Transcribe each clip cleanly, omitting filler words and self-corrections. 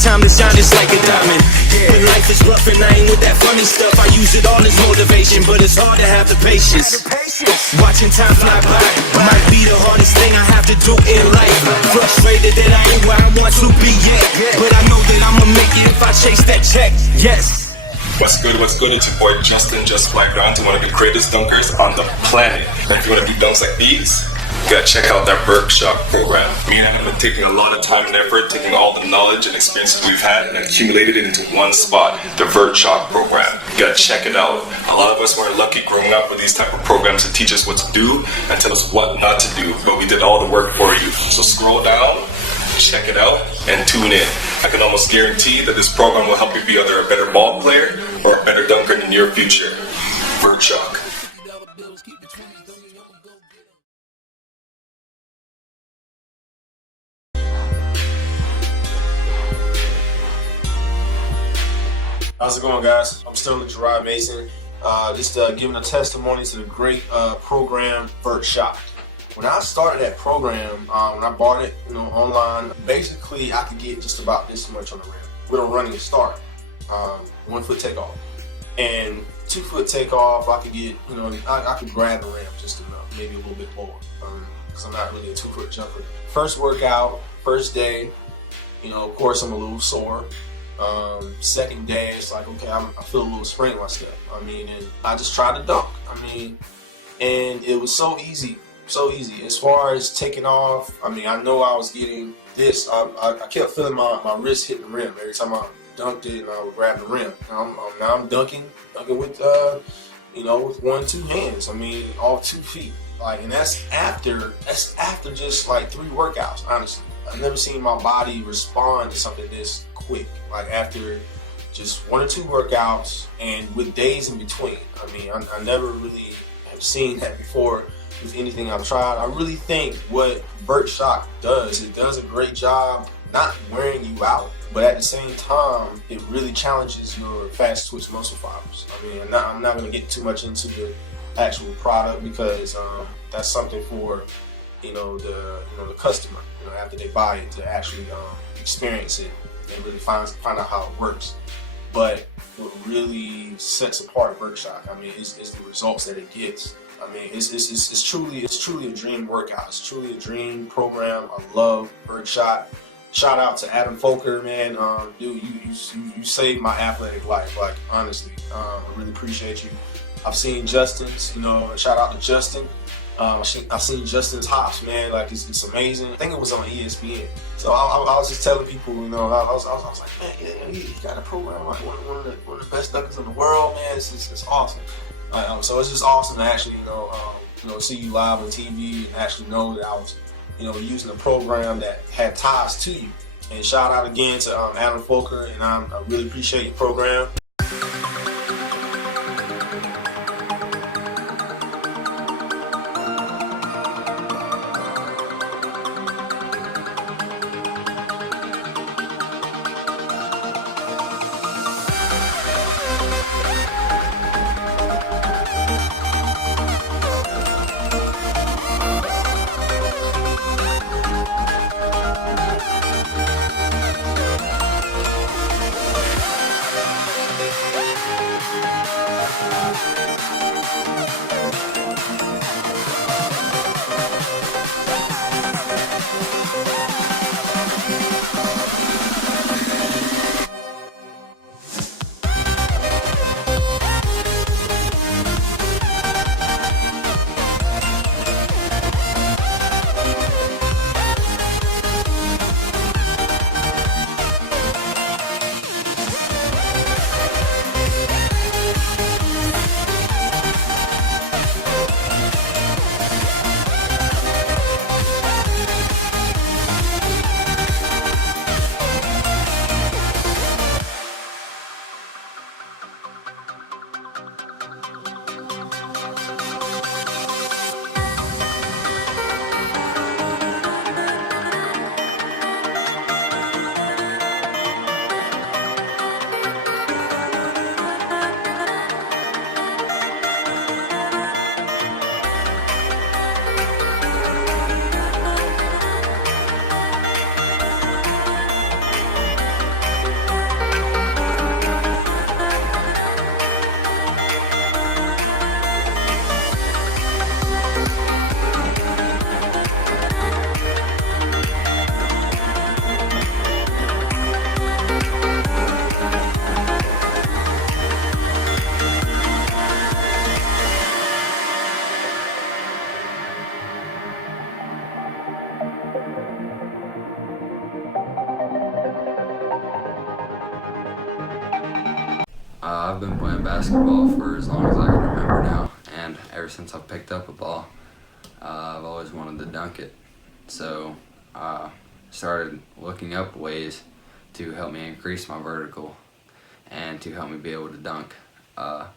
time to shine just like a diamond. When life is rough and I ain't with that funny stuff, I use it all as motivation, but it's hard to have the patience. Watching time fly by might be the hardest thing I have to do in life. Frustrated that I ain't where I want to be yet, but I know that I'ma make it if I chase that check. Yes. What's good? What's good? It's your boy Justin, just fly ground to one of the greatest dunkers on the planet. If you want to do dunks like these, you gotta check out that VertSHOCK program. Me and I have been taking a lot of time and effort, taking all the knowledge and experiences we've had and accumulated it into one spot, the VertSHOCK program. You gotta check it out. A lot of us weren't lucky growing up with these type of programs to teach us what to do and tell us what not to do, but we did all the work for you. So scroll down, check it out, and tune in. I can almost guarantee that this program will help you be either a better ball player or a better dunker in the near future. VertSHOCK. How's it going, guys? I'm still Gerard Mason. Just giving a testimony to the great program VertSHOCK. When I started that program, when I bought it, online, basically I could get just about this much on the rim with a running start, 1 foot takeoff, and 2 foot takeoff. I could get, I could grab the rim just enough, maybe a little bit more, because I'm not really a 2 foot jumper. First workout, first day, of course I'm a little sore. Second day, it's like, okay, I feel a little spring in my step. And I just tried to dunk. And it was so easy. So easy. As far as taking off, I know I was getting this. I kept feeling my wrist hitting the rim every time I dunked it, and I would grab the rim. Now I'm dunking with with 1-2 hands. All 2 feet. And that's after just like 3 workouts. Honestly, I've never seen my body respond to something this quick. After just 1 or 2 workouts, and with days in between. I never really have seen that before with anything I've tried. I really think what VertSHOCK does, it does a great job not wearing you out, but at the same time, it really challenges your fast twitch muscle fibers. I'm not going to get too much into the actual product because that's something for the customer, after they buy it, to actually experience it and really find out how it works. But what really sets apart VertSHOCK, is the results that it gets. It's truly a dream workout. It's truly a dream program. I love VertSHOCK. Shout out to Adam Folker, man. Dude, you saved my athletic life. Honestly, I really appreciate you. I've seen Justin's, shout out to Justin. I've seen Justin's hops, man. It's amazing. I think it was on ESPN. So I was just telling people, I was like, man, he got a program like one of the best dunkers in the world, man. It's awesome. So it's just awesome to actually, see you live on TV and actually know that I was, using a program that had ties to you. And shout out again to Adam Folker, and I really appreciate your program. I've been playing basketball for as long as I can remember now, and ever since I've picked up a ball, I've always wanted to dunk it. So I started looking up ways to help me increase my vertical and to help me be able to dunk. I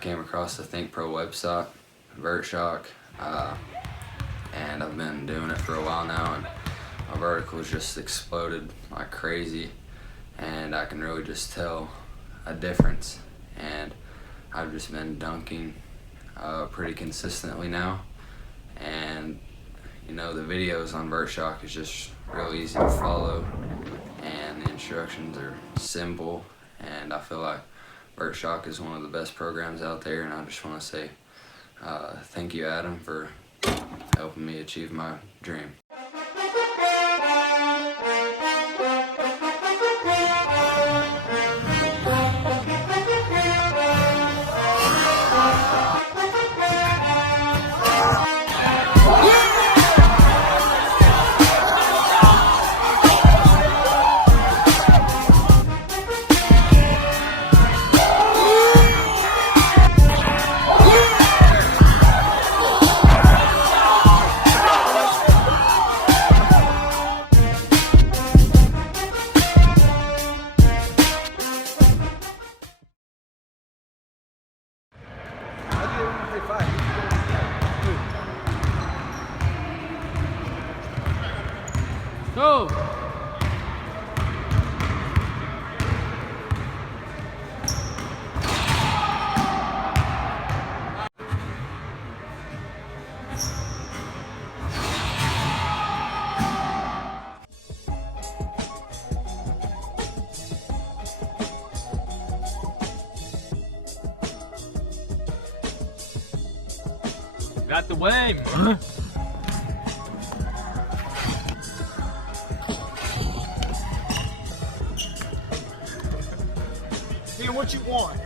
came across the Think Pro website, VertSHOCK, and I've been doing it for a while now, and my vertical's just exploded like crazy, and I can really just tell a difference. And I've just been dunking pretty consistently now, and you know, the videos on VertSHOCK is just real easy to follow, and the instructions are simple, and I feel like VertSHOCK is one of the best programs out there, and I just want to say thank you, Adam, for helping me achieve my dream. Go! Got the way, huh? What you want?